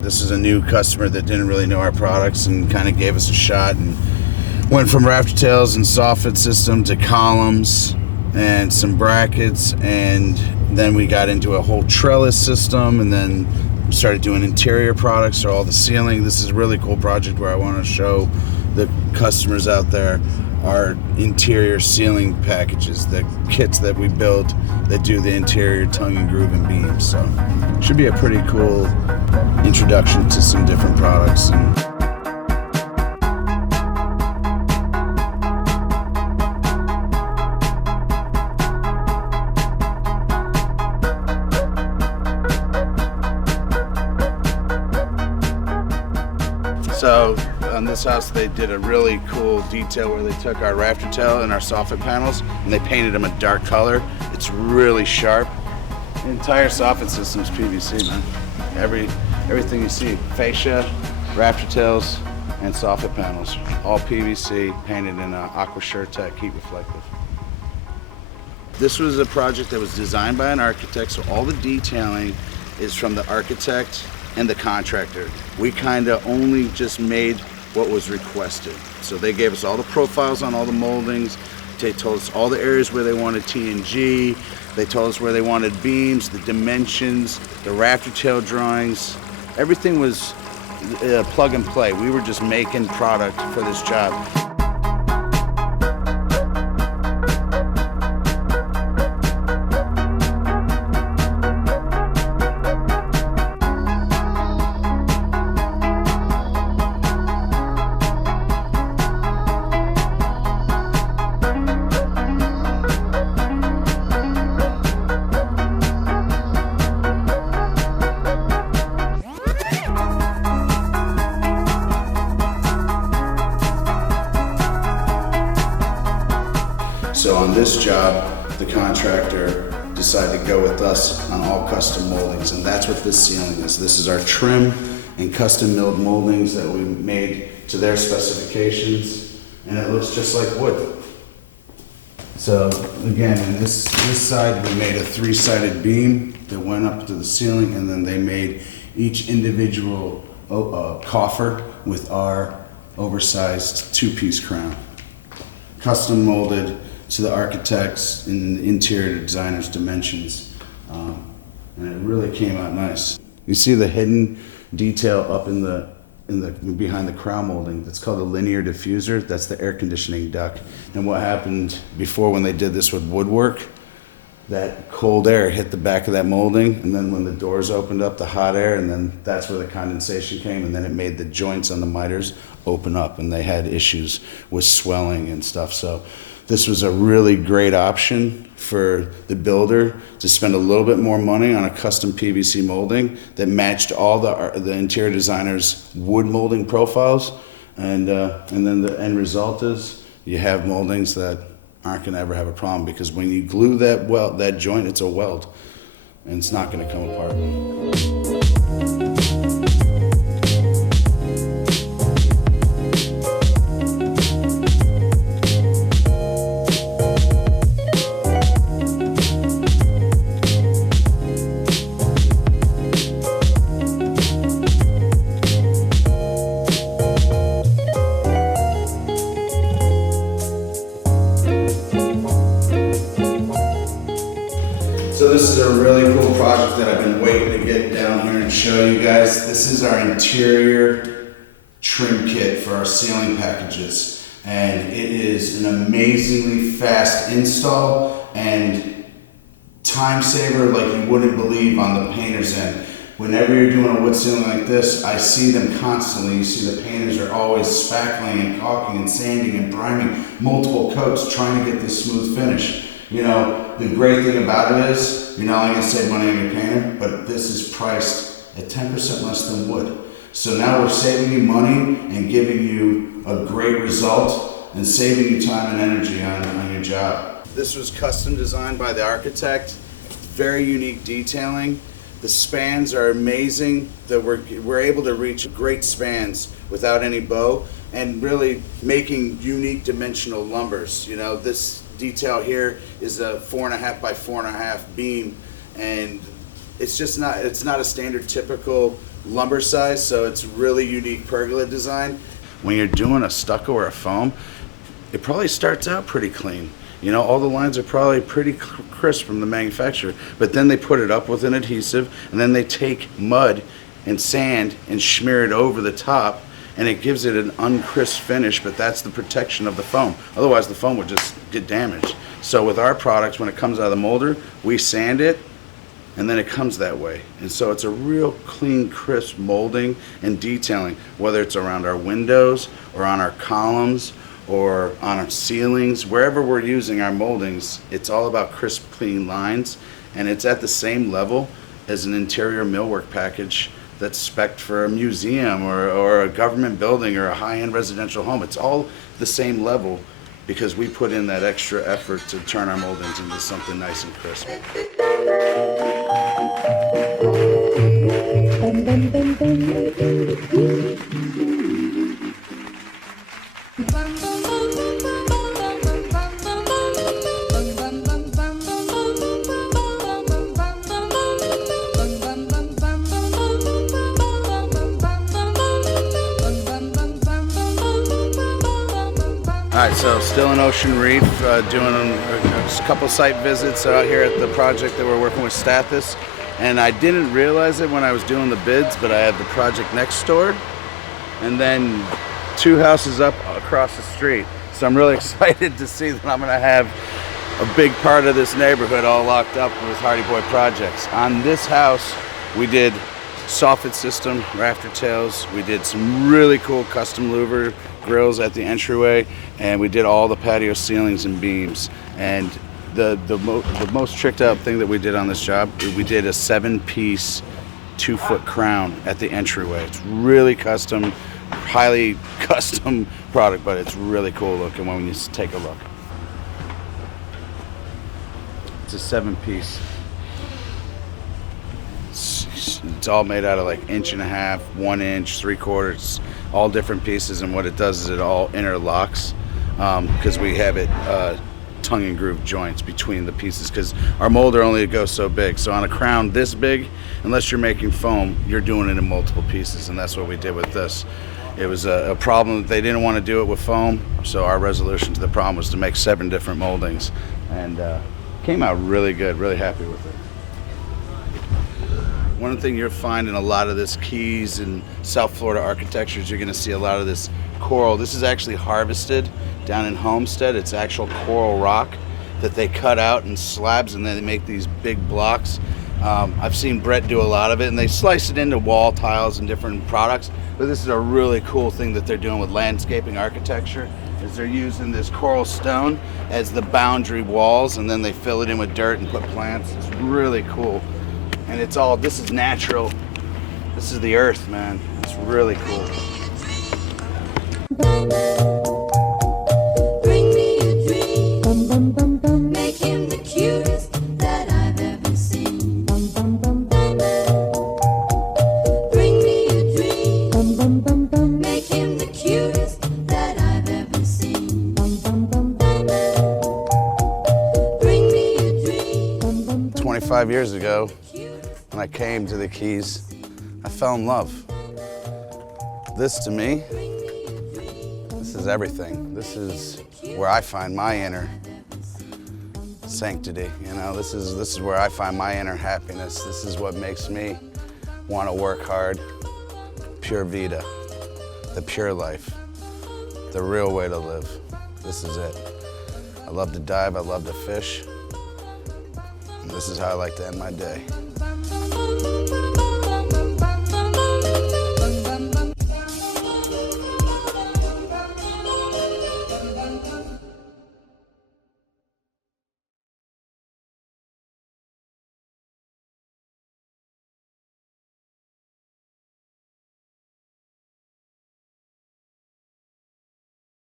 This is a new customer that didn't really know our products and kind of gave us a shot, and went from rafter tails and soffit system to columns and some brackets, and then we got into a whole trellis system, and then started doing interior products or all the ceiling. This is a really cool project where I want to show the customers out there our interior ceiling packages, the kits that we build that do the interior tongue and groove and beams. So it should be a pretty cool introduction to some different products. So on this house, they did a really cool detail where they took our rafter tail and our soffit panels and they painted them a dark color. It's really sharp. The entire soffit system's PVC, man. Everything you see, fascia, rafter tails, and soffit panels, all PVC, painted in aqua SureTech heat reflective. This was a project that was designed by an architect, so all the detailing is from the architect and the contractor. We kind of only just made what was requested. So they gave us all the profiles on all the moldings. They told us all the areas where they wanted T&G. They told us where they wanted beams, the dimensions, the rafter tail drawings. Everything was plug and play. We were just making product for this job. So on this job, the contractor decided to go with us on all custom moldings, and that's what this ceiling is. This is our trim and custom milled moldings that we made to their specifications, and it looks just like wood. So again, in this side, we made a 3-sided beam that went up to the ceiling, and then they made each individual coffer with our oversized 2-piece crown. Custom molded to the architects and interior designers' dimensions, and it really came out nice. You see the hidden detail up in the behind the crown molding. That's called a linear diffuser. That's the air conditioning duct. And what happened before when they did this with woodwork, that cold air hit the back of that molding, and then when the doors opened up, the hot air, and then that's where the condensation came, and then it made the joints on the miters open up, and they had issues with swelling and stuff. So this was a really great option for the builder to spend a little bit more money on a custom PVC molding that matched all the interior designers' wood molding profiles, and then the end result is you have moldings that aren't going to ever have a problem, because when you glue that joint, it's a weld, and it's not going to come apart. So this is a really cool project that I've been waiting to get down here and show you guys. This is our interior trim kit for our ceiling packages, and it is an amazingly fast install and time saver like you wouldn't believe on the painter's end. Whenever you're doing a wood ceiling like this, I see them constantly. You see the painters are always spackling and caulking and sanding and priming multiple coats trying to get this smooth finish. You know, the great thing about it is you're not only going to save money on your painter, but this is priced at 10% less than wood. So now we're saving you money and giving you a great result and saving you time and energy on your job. This was custom designed by the architect. Very unique detailing. The spans are amazing, that we're able to reach great spans without any bow, and really making unique dimensional lumbers. You know, this detail here is a 4.5 by 4.5 beam, and it's not a standard typical lumber size, so it's really unique pergola design. When you're doing a stucco or a foam, it probably starts out pretty clean. You know, all the lines are probably pretty crisp from the manufacturer, but then they put it up with an adhesive, and then they take mud and sand and smear it over the top, and it gives it an uncrisp finish, but that's the protection of the foam. Otherwise, the foam would just get damaged. So with our products, when it comes out of the molder, we sand it, and then it comes that way. And so it's a real clean, crisp molding and detailing, whether it's around our windows or on our columns or on our ceilings, wherever we're using our moldings, it's all about crisp, clean lines, and it's at the same level as an interior millwork package that's spec'd for a museum or a government building or a high-end residential home. It's all the same level because we put in that extra effort to turn our moldings into something nice and crisp. All right, so still in Ocean Reef, doing a couple site visits out here at the project that we're working with Stathis. And I didn't realize it when I was doing the bids, but I have the project next door and then 2 houses up across the street. So I'm really excited to see that I'm gonna have a big part of this neighborhood all locked up with Hardie Boy projects. On this house, we did soffit system, rafter tails. We did some really cool custom louver grills at the entryway, and we did all the patio ceilings and beams. And the most tricked out thing that we did on this job, we did a 7-piece 2-foot crown at the entryway. It's really custom, highly custom product, but it's really cool looking when you take a look. It's a 7-piece. It's all made out of like 1.5 inch, 1 inch, 3/4, all different pieces, and what it does is it all interlocks because we have it tongue and groove joints between the pieces because our molder only goes so big. So on a crown this big, unless you're making foam, you're doing it in multiple pieces, and that's what we did with this. It was a problem that they didn't want to do it with foam, so our resolution to the problem was to make 7 different moldings, and came out really good, really happy with it. One thing you'll find in a lot of this Keys and South Florida architecture is you're going to see a lot of this coral. This is actually harvested down in Homestead. It's actual coral rock that they cut out in slabs, and then they make these big blocks. I've seen Brett do a lot of it, and they slice it into wall tiles and different products. But this is a really cool thing that they're doing with landscaping architecture, is they're using this coral stone as the boundary walls, and then they fill it in with dirt and put plants. It's really cool. And it's all, this is natural. This is the earth, man. It's really cool. Bring me a dream. Bum, bum, bum, bum. Make him the cutest that I've ever seen. Bum, bum, bum, bum. Bring me a dream. Bum, bum, bum, bum. Make him the cutest that I've ever seen. Bum, bum, bum, bum. Bring me a dream. Bum, bum, bum. 25 years ago, when I came to the Keys, I fell in love. This to me, this is everything. This is where I find my inner sanctity. You know, this is where I find my inner happiness. This is what makes me want to work hard. Pure Vita, the pure life, the real way to live. This is it. I love to dive, I love to fish, and this is how I like to end my day.